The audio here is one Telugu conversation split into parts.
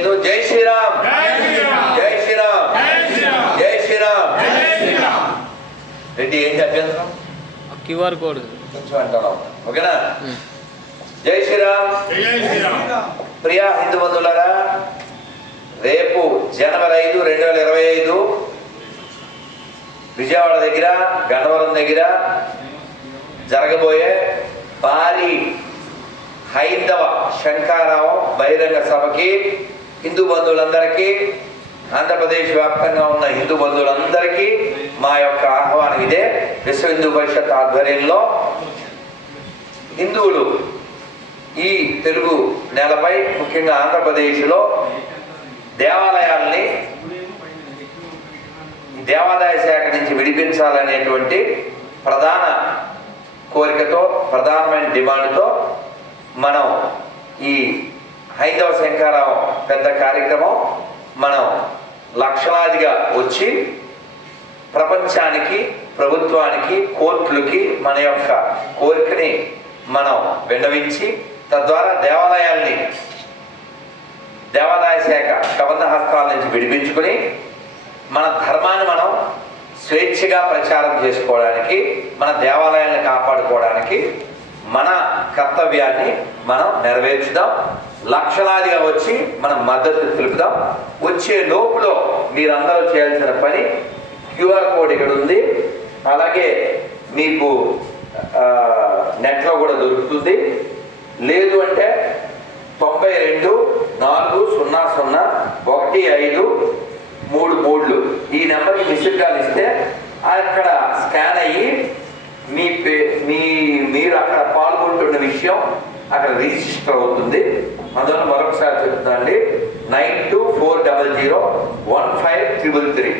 హిందూ జై శ్రీరామ్. జై శ్రీరామ్. జై శ్రీరామ్. రెడ్డి ఏంటి అభ్యంతరం క్యూఆర్ కోడ్. కొంచెం అంటాను ఓకేనా జై శ్రీరామ్. ప్రియా హిందూ బంధువులారా రేపు జనవరి ఐదు రెండు వేల ఇరవై ఐదు విజయవాడ దగ్గర గన్నవరం దగ్గర జరగబోయే భారీ హైందవ శంకారావం బహిరంగ సభకి హిందూ బంధువులందరికీ ఆంధ్రప్రదేశ్ వ్యాప్తంగా ఉన్న హిందూ బంధువులందరికీ మా యొక్క ఆహ్వానం ఇదే. విశ్వ హిందూ పరిషత్ ఆధ్వర్యంలో హిందువులు ఈ తెలుగు నేలపై ముఖ్యంగా ఆంధ్రప్రదేశ్లో దేవాలయాల్ని దేవాదాయ శాఖ నుంచి విడిపించాలనేటువంటి ప్రధాన కోరికతో ప్రధానమైన డిమాండ్తో మనం ఈ హైందవ శంకారావం పెద్ద కార్యక్రమం. మనం లక్షలాదిగా వచ్చి ప్రపంచానికి ప్రభుత్వానికి కోర్టులకి మన యొక్క కోరికని మనం విన్నవించి తద్వారా దేవాలయాల్ని దేవాదాయ శాఖ కబంధ హస్తాల నుంచి విడిపించుకుని మన ధర్మాన్ని మనం స్వేచ్ఛగా ప్రచారం చేసుకోవడానికి మన దేవాలయాలను కాపాడుకోవడానికి మన కర్తవ్యాన్ని మనం నెరవేర్చుదాం. లక్షలాదిగా వచ్చి మనం మద్దతు తెలుపుదాం. వచ్చే లోపులో మీరందరూ చేయాల్సిన పని క్యూఆర్ కోడ్ ఇక్కడ ఉంది. అలాగే మీకు నెట్లో కూడా దొరుకుతుంది. లేదు అంటే తొంభై రెండు నాలుగు సున్నా సున్నా ఒకటి ఐదు మూడు మూడులు ఈ నెంబర్కి మిస్డ్ కాల్ ఇస్తే అక్కడ స్కాన్ అయ్యి మీ పే మీ మీరు అక్కడ పాల్గొంటున్న విషయం అక్కడ రిజిస్టర్ అవుతుంది. అందువల్ల మరొకసారి చెప్తుందండి nine two four double zero one five triple three.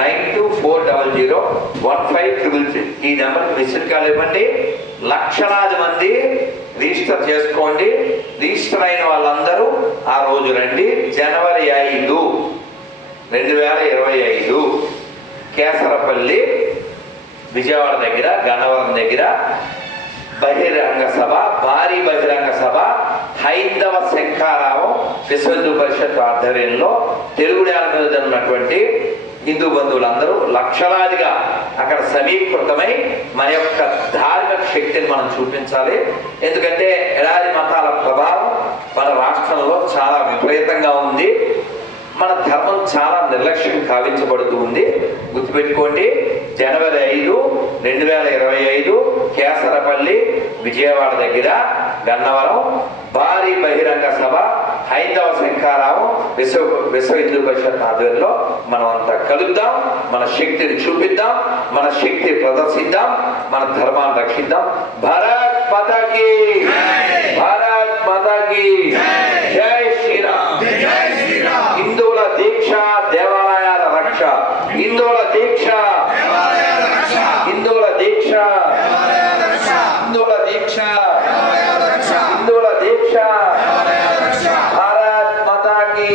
Nine two four double zero one five triple three. ఈ నెంబర్కి మిస్డ్ కాల్ ఇవ్వండి లక్షలాది మంది రిజిస్టర్ చేసుకోండి. రిజిస్టర్ అయిన వాళ్ళందరూ ఆ రోజు రండి. జనవరి ఐదు రెండు వేల ఇరవై ఐదు. కేసరపల్లి విజయవాడ దగ్గర గన్నవరం దగ్గర బహిరంగ సభ భారీ బహిరంగ సభ హైందవ శంఖారావం విశ్వ హిందూ పరిషత్ ఆధ్వర్యంలో తెలుగు మీద ఉన్నటువంటి హిందూ బంధువులందరూ లక్షలాదిగా అక్కడ సమీకృతమై మన యొక్క ధార్మిక శక్తిని మనం చూపించాలి. ఎందుకంటే ఎడారి మతాల ప్రభావం మన రాష్ట్రంలో చాలా విపరీతంగా ఉంది. మన ధర్మం చాలా నిర్లక్ష్యం కావించబడుతూ ఉంది. గుర్తుపెట్టుకోండి జనవరి ఐదు రెండు వేల ఇరవై ఐదు కేసరపల్లి విజయవాడ దగ్గర గన్నవరం భారీ బహిరంగ సభ హైందవ శంకారావం విశ్వ విశ్వ హిందూ పరిషత్ ఆధ్వర్యంలో మనం అంతా కలుద్దాం మన శక్తిని చూపిద్దాం మన శక్తి ప్రదర్శిద్దాం మన ధర్మాన్ని రక్షిద్దాం. భారత్ మాతాకి! భారత్ మాతాకి జై శ్రీరామ్ హిందువుల దీక్ష దేవాలయాల రక్ష హిందువుల దీక్ష హిందువుల దీక్ష హిందువుల దీక్ష హిందువుల దీక్ష భారత్ మాతాకి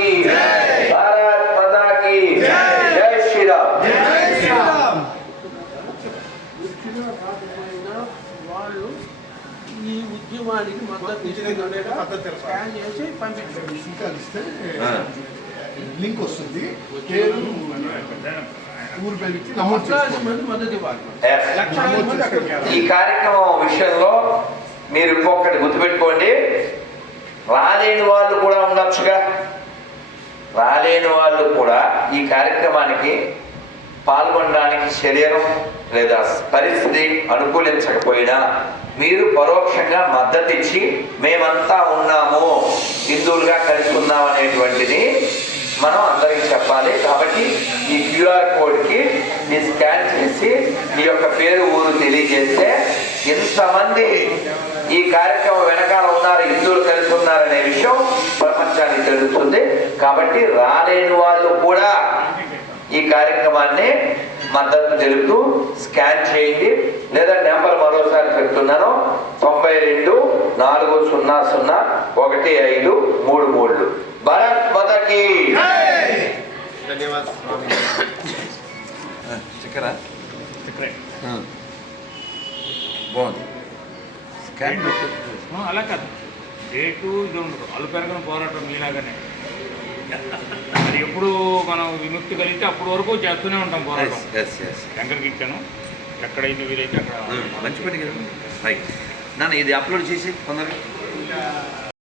భారత్ మాతాకి జై శ్రీరామ్ వచ్చినా రాకపోయినా వాళ్ళు ఈ ఉద్యమానికి మద్దతు ఇస్తున్నట్టుగా స్కాన్ చేసి పంపించండి సీతాలు ఇస్తే ఆ. లింక్ వస్తుంది పేరు ఊరు పేరు ఇచ్చి ఈ కార్యక్రమం విషయంలో మీరు ఇంకొకటి గుర్తుపెట్టుకోండి. రాలేని వాళ్ళు కూడా ఉండొచ్చుగా. రాలేని వాళ్ళు కూడా ఈ కార్యక్రమానికి పాల్గొనడానికి శరీరం లేదా పరిస్థితి అనుకూలించకపోయినా మీరు పరోక్షంగా మద్దతిచ్చి మేమంతా ఉన్నాము హిందువులుగా కలిసి ఉన్నాం అనేటువంటిది మనం అందరికీ చెప్పాలి. కాబట్టి ఈ క్యూఆర్ కోడ్కి మీ స్కాన్ చేసి మీ యొక్క పేరు ఊరు తెలియజేస్తే ఇంతమంది ఈ కార్యక్రమం వెనకాల ఉన్నారు హిందువులు కలిసి ఉన్నారనే విషయం ప్రపంచానికి తెలుస్తుంది. కాబట్టి రాలేని వాళ్ళు కూడా ఈ కార్యక్రమాన్ని మద్దతు తెలుపుతూ స్కాన్ చేయండి. లేదా నెంబర్ మరోసారి చెప్తున్నాను. తొంభై రెండు నాలుగు సున్నా సున్నా ఒకటి ఐదు మూడు మూడు. భరత్ మదకి బాగుంది. అలా కాదు. డేటు ఇది ఉండదు. అల్లు పెరగని పోరాటం మీలాగానే. అది ఎప్పుడు మనం విముక్తి కలిగితే అప్పటి వరకు చేస్తూనే ఉంటాం పోరాటం. శంకర్కి ఇచ్చాను. ఎక్కడైతే వీలైతే అక్కడ మంచి పని కదా. నాన్న ఇది అప్లోడ్ చేసి కొందరు ఇంకా